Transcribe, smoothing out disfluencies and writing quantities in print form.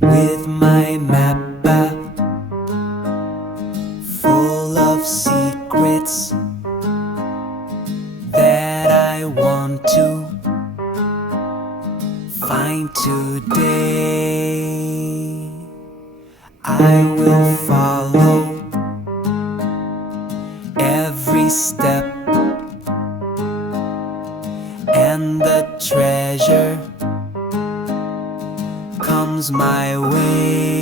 with my map full of secrets that I want to find today. I will follow every step, and the treasure comes my way.